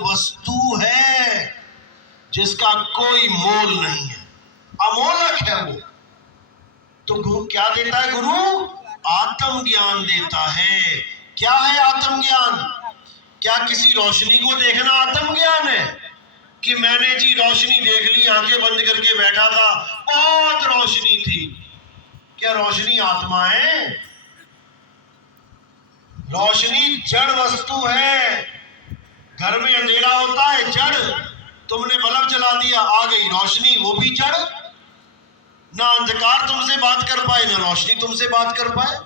वस्तु है जिसका कोई मोल नहीं है, अमोलक है वो। तो गुरु क्या देता है? गुरु आत्म ज्ञान देता है। क्या है आत्म ज्ञान? क्या किसी रोशनी को देखना आत्म ज्ञान है? कि मैंने जी रोशनी देख ली, आंखें बंद करके बैठा था, बहुत रोशनी थी। क्या रोशनी आत्मा है? रोशनी जड़ वस्तु है। घर में अंधेरा होता है, जड़। तुमने बल्ब जला दिया, आ गई रोशनी, वो भी जड़। ना अंधकार तुमसे बात कर पाए, ना रोशनी तुमसे बात कर पाए।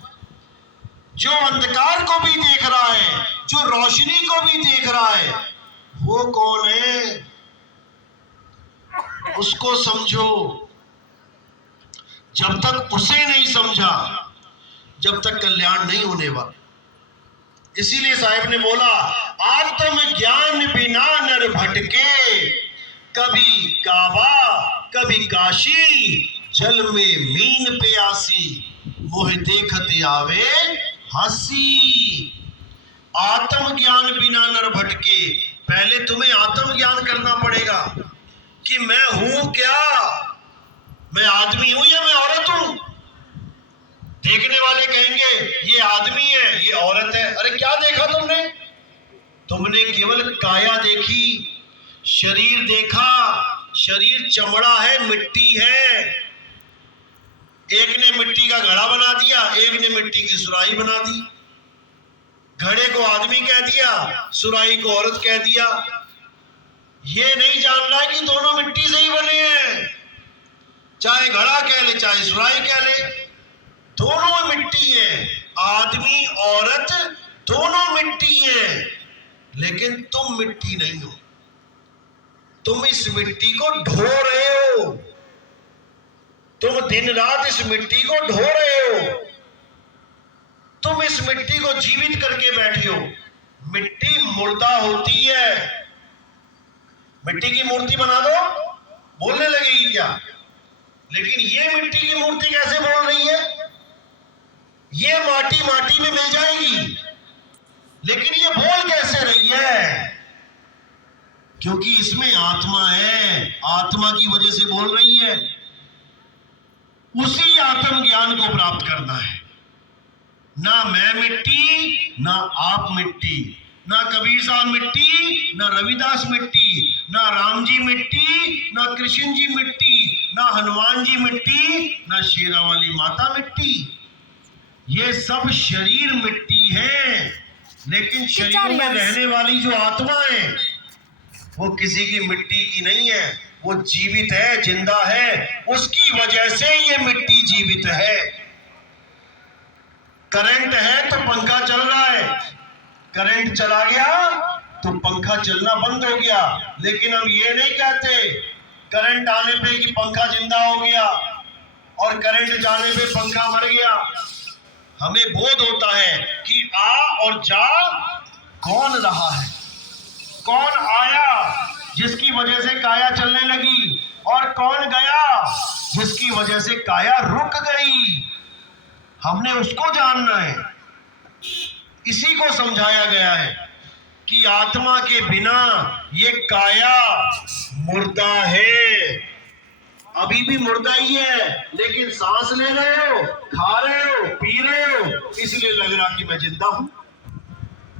जो अंधकार को भी देख रहा है, जो रोशनी को भी देख रहा है, वो कौन है? उसको समझो। जब तक उसे नहीं समझा, जब तक कल्याण नहीं होने वाला। इसीलिए साहिब ने बोला, आत्म ज्ञान बिना नर भटके, कभी काबा कभी काशी, जल में मीन प्यासी, मोह देखते आवे हंसी। आत्म ज्ञान बिना नर भटके, पहले तुम्हें आत्म ज्ञान करना पड़ेगा कि मैं हूं क्या, मैं आदमी हूं या मैं औरत हूं। देखने वाले कहेंगे ये आदमी है, ये औरत है। अरे क्या देखा तुमने? तुमने केवल काया देखी, शरीर देखा। शरीर चमड़ा है, मिट्टी है। एक ने मिट्टी का घड़ा बना दिया, एक ने मिट्टी की सुराही बना दी। घड़े को आदमी कह दिया, सुराही को औरत कह दिया। ये नहीं जान रहा कि दोनों मिट्टी से ही बने हैं। चाहे घड़ा कह ले, चाहे सुराही कह ले, दोनों मिट्टी है। आदमी औरत दोनों मिट्टी है, लेकिन तुम मिट्टी नहीं हो। तुम इस मिट्टी को ढो रहे हो। तुम दिन रात इस मिट्टी को ढो रहे हो। तुम इस मिट्टी को जीवित करके बैठे हो। मिट्टी मुर्दा होती है। मिट्टी की मूर्ति बना दो, बोलने लगेगी क्या? लेकिन ये मिट्टी की मूर्ति कैसे बोल रही है? ये माटी माटी में मिल जाएगी, लेकिन ये बोल कैसे रही है? क्योंकि इसमें आत्मा है। आत्मा की वजह से बोल रही है। उसी आत्म ज्ञान को प्राप्त करना है। ना मैं मिट्टी, ना आप मिट्टी, ना कबीर साहब मिट्टी, ना रविदास मिट्टी, ना राम जी मिट्टी, ना कृष्ण जी मिट्टी, ना हनुमान जी मिट्टी, ना शेरा वाली माता मिट्टी। ये सब शरीर मिट्टी है, लेकिन शरीर में रहने वाली जो आत्मा है वो किसी की मिट्टी की नहीं है। वो जीवित है, जिंदा है। उसकी वजह से ये मिट्टी जीवित है। करंट है तो पंखा चल रहा है, करंट चला गया तो पंखा चलना बंद हो गया। लेकिन हम ये नहीं कहते करंट आने पे कि पंखा जिंदा हो गया और करंट जाने पे पंखा मर गया। हमें बोध होता है कि आ और जा कौन रहा है, कौन आया जिसकी वजह से काया चलने लगी, और कौन गया जिसकी वजह से काया रुक गई। हमने उसको जानना है। इसी को समझाया गया है कि आत्मा के बिना ये काया मुर्दा है। अभी भी मुर्दा ही है, लेकिन सांस ले रहे हो, खा रहे हो, पी रहे हो, इसलिए लग रहा कि मैं जिंदा हूं।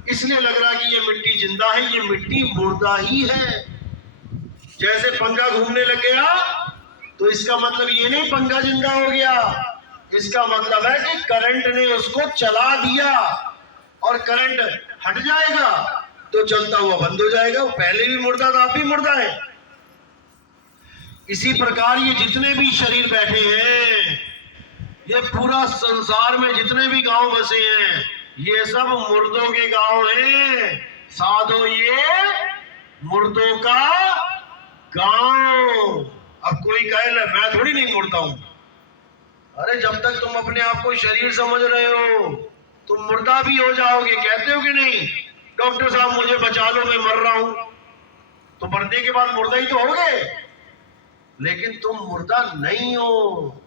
इसलिए लग रहा कि ये मिट्टी जिंदा है। ये मिट्टी मुर्दा ही है। जैसे पंखा घूमने लग गया तो इसका मतलब ये नहीं पंखा जिंदा हो गया। इसका मतलब है कि करंट ने उसको चला दिया, और करंट हट जाएगा तो चलता हुआ बंद हो जाएगा। वो पहले भी मुर्दा था, अब भी मुर्दा है। इसी प्रकार ये जितने भी शरीर बैठे हैं, ये पूरा संसार में जितने भी गांव बसे हैं, ये सब मुर्दों के गांव हैं। साधो ये मुर्दों का गांव। अब कोई कहे ले मैं थोड़ी नहीं मुर्दा हूं। अरे जब तक तुम अपने आप को शरीर समझ रहे हो, तुम मुर्दा भी हो जाओगे। कहते हो कि नहीं, डॉक्टर साहब मुझे बचा लो, मैं मर रहा हूं। तो मरने के बाद मुर्दा ही तो होगे, लेकिन तुम मुर्दा नहीं हो।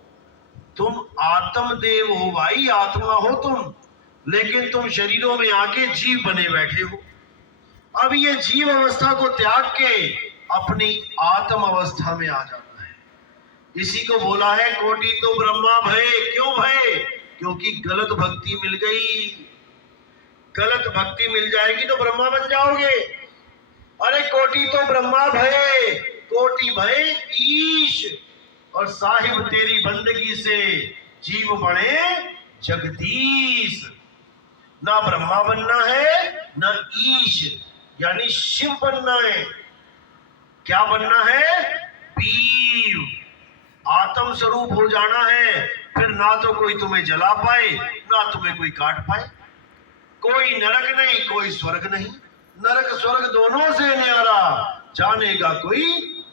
तुम आत्मदेव हो भाई, आत्मा हो तुम, लेकिन तुम शरीरों में आके जीव बने बैठे हो। अब ये जीव अवस्था को त्याग के अपनी आत्म अवस्था में आ जाना है। इसी को बोला है कोटि तो ब्रह्मा भय। क्यों भय? क्योंकि गलत भक्ति मिल गई। गलत भक्ति मिल जाएगी तो ब्रह्मा बन जाओगे। अरे कोटि तो ब्रह्मा भय, कोटि भय ईश, और साहिब तेरी बंदगी से जीव बने जगदीश। ना ब्रह्मा बनना है ना ईश यानी शिव बनना है। क्या बनना है? पीव, आत्म स्वरूप हो जाना है। फिर ना तो कोई तुम्हें जला पाए ना तुम्हें कोई काट पाए। कोई नरक नहीं, कोई स्वर्ग नहीं। नरक स्वर्ग दोनों से न्यारा, जानेगा कोई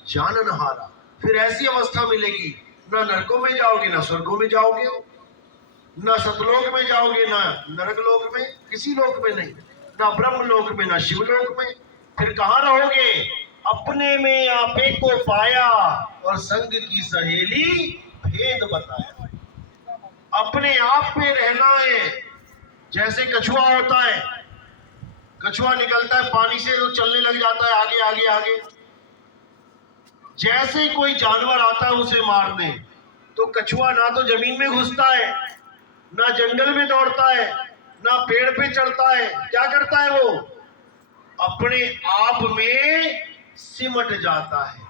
जाननहारा। फिर ऐसी अवस्था मिलेगी, ना नरकों में जाओगे ना स्वर्गों में जाओगे, ना सतलोक में जाओगे ना नरक लोक में, किसी लोक में नहीं, ना ब्रह्म लोक में ना शिवलोक में। फिर कहाँ रहोगे? अपने में आपे को पाया और संग की सहेली भेद बताया। अपने आप में रहना है। जैसे कछुआ होता है, कछुआ निकलता है पानी से तो चलने लग जाता है आगे आगे आगे। जैसे कोई जानवर आता है उसे मारने, तो कछुआ ना तो जमीन में घुसता है, ना जंगल में दौड़ता है, ना पेड़ पे चढ़ता है। क्या करता है वो? अपने आप में सिमट जाता है।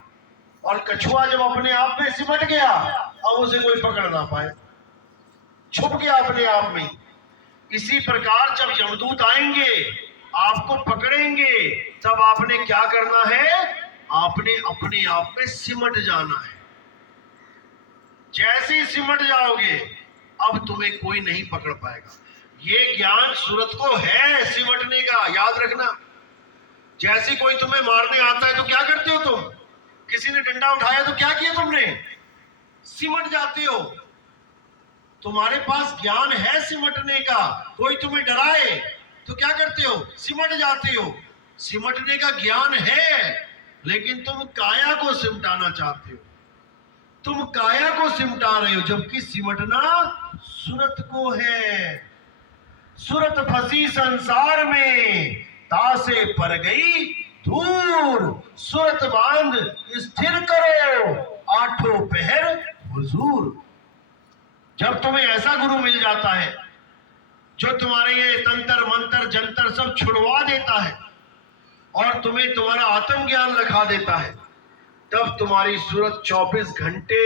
और कछुआ जब अपने आप में सिमट गया, अब उसे कोई पकड़ ना पाए, छुप गया अपने आप में। इसी प्रकार जब यमदूत आएंगे, आपको पकड़ेंगे, तब आपने क्या करना है? आपने अपने आप में सिमट जाना है। जैसे ही सिमट जाओगे, अब तुम्हें कोई नहीं पकड़ पाएगा। ये ज्ञान सूरत को है सिमटने का, याद रखना। जैसे कोई तुम्हें मारने आता है तो क्या करते हो तुम? किसी ने डंडा उठाया तो क्या किया तुमने? सिमट जाते हो। तुम्हारे पास ज्ञान है सिमटने का। कोई तुम्हें डराए तो क्या करते हो? सिमट जाते हो। सिमटने का ज्ञान है, लेकिन तुम काया को सिमटाना चाहते हो। तुम काया को सिमटा रहे हो, जबकि सिमटना सूरत को है। सूरत फंसी संसार में, तासे पर गई दूर। सूरत बांध स्थिर करो, आठों पहर हुजूर। जब तुम्हें ऐसा गुरु मिल जाता है जो तुम्हारे ये तंत्र मंत्र जंतर सब छुड़वा देता है और तुम्हें तुम्हारा आत्मज्ञान रखा देता है, तब तुम्हारी सूरत 24 घंटे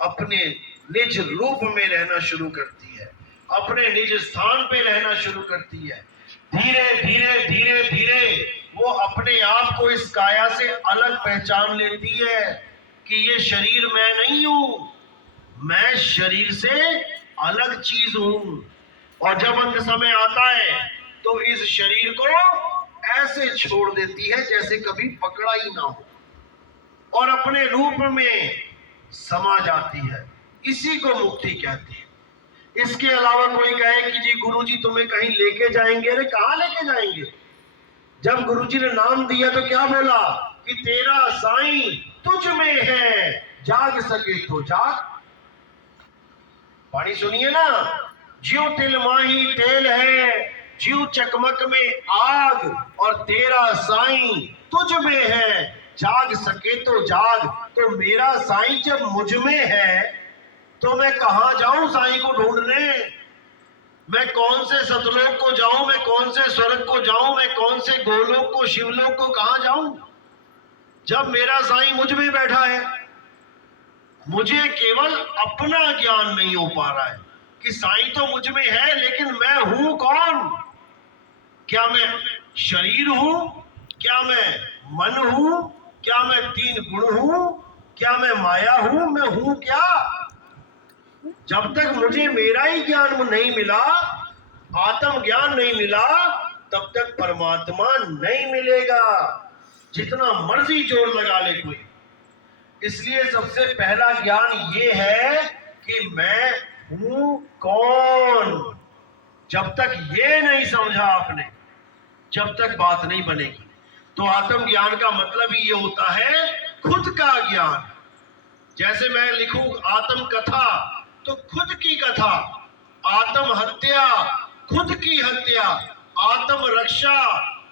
अपने निज रूप में रहना शुरू करती है, अपने निज स्थान पे रहना शुरू करती है। धीरे धीरे धीरे धीरे वो अपने आप को इस काया से अलग पहचान लेती है कि ये शरीर मैं नहीं हूं, मैं शरीर से अलग चीज हूं। और जब अंत समय आता है तो इस शरीर को ऐसे छोड़ देती है जैसे कभी पकड़ा ही ना हो, और अपने रूप में समा जाती है। इसी को मुक्ति कहते हैं। इसके अलावा कोई कहे कि जी गुरुजी तुम्हें कहीं लेके जाएंगे, अरे कहाँ लेके जाएंगे? जब गुरुजी ने नाम दिया तो क्या बोला कि तेरा साईं तुझ में है, जाग सके तो जाग। पानी सुनिए ना, ज्यों तिल माही तेल है, ज्यों चकमक में आग, और तेरा साईं तुझ में है, जाग सके तो जाग। तो मेरा साईं जब मुझ में है तो मैं कहां जाऊं साईं को ढूंढने? मैं कौन से सतलोक को जाऊं, मैं कौन से स्वर्ग को जाऊं, मैं कौन से गोलोक को शिवलोक को कहां जाऊं, जब मेरा साईं मुझ में बैठा है? मुझे केवल अपना ज्ञान नहीं हो पा रहा है कि साईं तो मुझ में है, लेकिन मैं हूं कौन? क्या मैं शरीर हूं? क्या मैं मन हूं? क्या मैं 3 गुण हूं? क्या मैं माया हूं? मैं हूं क्या? जब तक मुझे मेरा ही ज्ञान नहीं मिला, आत्म ज्ञान नहीं मिला, तब तक परमात्मा नहीं मिलेगा, जितना मर्जी जोर लगा ले कोई। इसलिए सबसे पहला ज्ञान ये है कि मैं हूं कौन। जब तक ये नहीं समझा आपने, जब तक बात नहीं बनेगी। तो आत्म ज्ञान का मतलब ही ये होता है खुद का ज्ञान। जैसे मैं लिखूं आत्म कथा, तो खुद की कथा, आत्म हत्या खुद की हत्या, आत्म रक्षा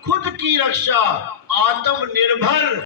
खुद की रक्षा, आत्मनिर्भर